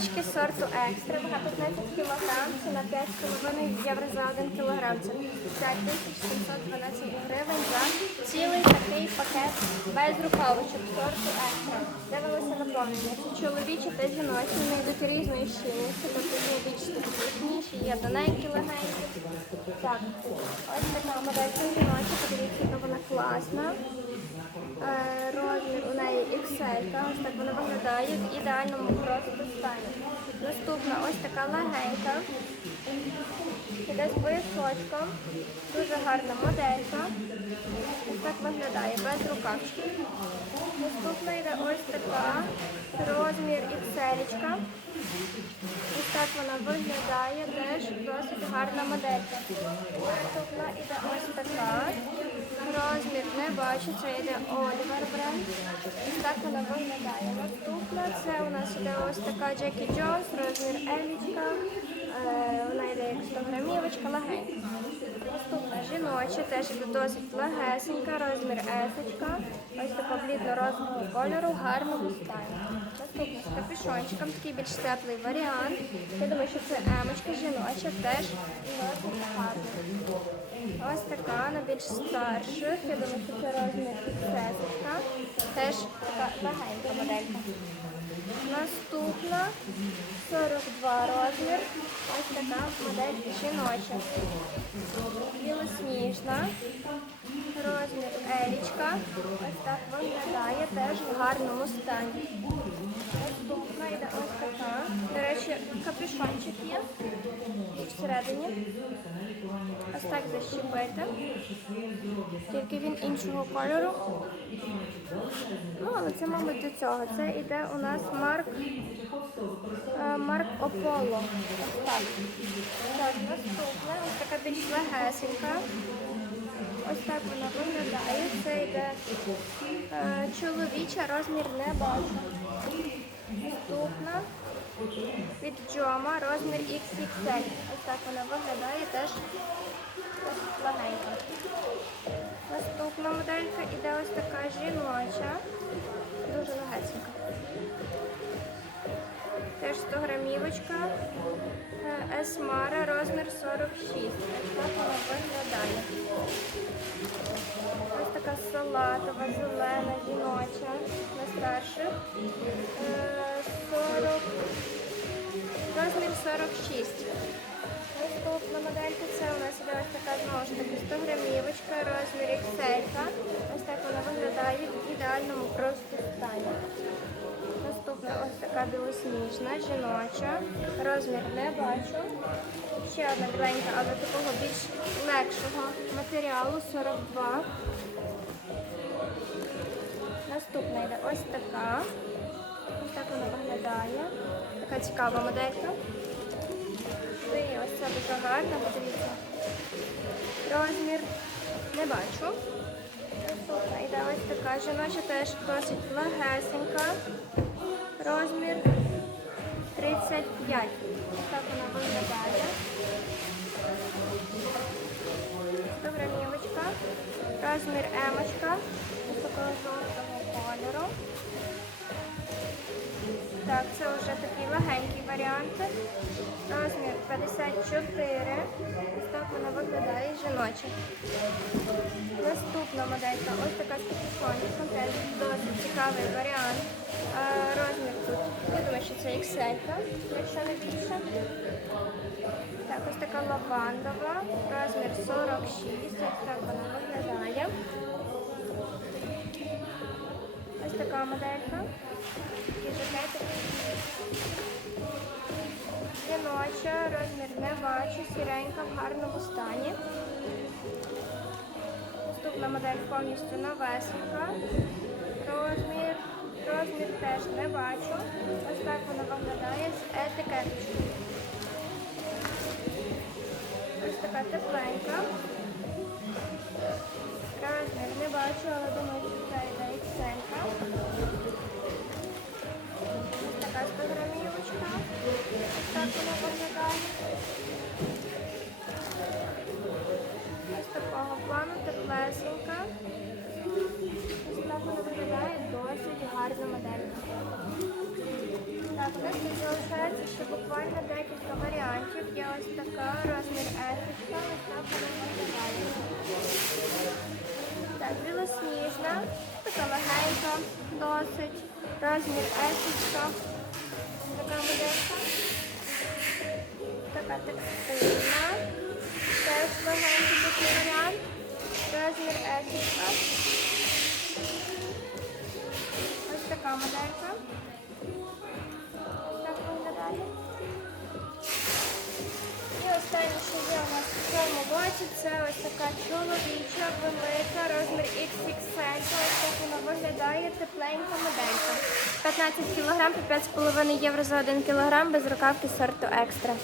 Кросівочки сорту екстра, багато 15 кг, ціна 5,5 євро за 1 кг. Це 5712 гривень за цілий такий пакет без рукавичок сорту екстра. Дивилися наповнення. Це чоловічі та жіночі, вони йдуть різної щільності, тобто є більш крупніші, є тоненькі, легенькі. Так, ось така моделька жіноча, подивіться, яка вона класна. XL, ось так вона виглядає в ідеальному просто стані. Наступна ось така легенька. Іде з поясочком. Дуже гарна моделька. Ось так виглядає, без рукавчиків. Наступна йде ось така. Розмір і XL. Ось так вона виглядає, теж досить гарна моделька. Наступна йде ось така. Розмір не бачу, це йде Oliver бренд. Ось так вона виглядає. Наступна це у нас йде ось така Джекі Джонс, розмір Елічка. Е, Вона йде як 100 грамівочка, легенька. Наступна жіноча, теж йде досить легесенька, розмір есочка. Ось така блідно-розового кольору, в гарному стані. Наступна з капюшончиком, такий більш теплий варіант. Я думаю, що це емочка жіноча, теж досить гарна. Ось така на більш старших. Я думаю, що це розмір сесочка. Теж така легенька моделька. Наступна 42 розмір. Ось така модель жіноча. Білосніжна. Розмір Елічка. Ось так виглядає теж в гарному стані. Наступна йде ось така. До речі, капюшончик є всередині. Ось так защепити. Тільки він іншого кольору. Ну, але це, мабуть, до цього. Це йде у нас Марк е, Марк Ополо. Ось так. Так, наступне. Ось така більш легесенька. Ось так вона виглядає. Це йде е, чоловіча, розмір не бачу. Наступна від Джома, розмір XXL. Ось так вона виглядає теж ось. Наступна моделька іде ось така жіноча, дуже легесенька. Теж 100 грамівочка. Е, Есмара, розмір 46. Ось так вона виглядає. Ось така салатова, зелена, жіноча на старших. Е, 40, розмір 46. Наступна моделька це у нас іде ось така знову ж таки 100 грамівочка, розмір XL. Ось так вона виглядає в ідеальному просто стані. Наступна ось така білосніжна, жіноча. Розмір не бачу. Ще одна біленька, але такого більш легшого матеріалу 42. Наступна йде ось така. Ось так вона виглядає. Така цікава моделька. І ось це дуже гарна, подивіться. Розмір не бачу. Наступна йде ось така жіноча, теж досить легесенька. Розмір 35. Так вона виглядає. 100 грамівочка. Розмір емочка. Такого жовтого кольору. Так, це вже такі легенькі варіанти. Розмір 54. Ось так вона виглядає жіноча. Наступна моделька, ось така з капюшончиком, теж досить цікавий варіант. Розмір тут, я думаю, що це XL, якщо не більше. Так, ось така лавандова, розмір 46, ось так вона виглядає. Ось така моделька. Жіноча, розмір не бачу, сіренька в гарному стані. Наступна модель повністю новесенька. Розмір, розмір теж не бачу. Ось так вона виглядає з етикеточкою. Ось така тепленька. Розмір не бачу, але думаю, що це йде XL. Ось такого плану теплесенька. Ось так вона виглядає досить гарна модель. Так, у нас є залишається ще буквально декілька варіантів. Є ось така розмір ефіка, ось так вона виглядає. Так, білосніжна, така легенька, досить. Розмір ефіка. Така текстильна. Теж легенький такий варіант. Розмір ефіка. Ось така моделька. Так виглядає. І останнє, що є у нас в цьому боці, це ось така чоловіча, велика, розмір XXL. Ось так вона виглядає, тепленька моделька. 15 кг по 5,5 євро за 1 кг без рукавки сорту екстра.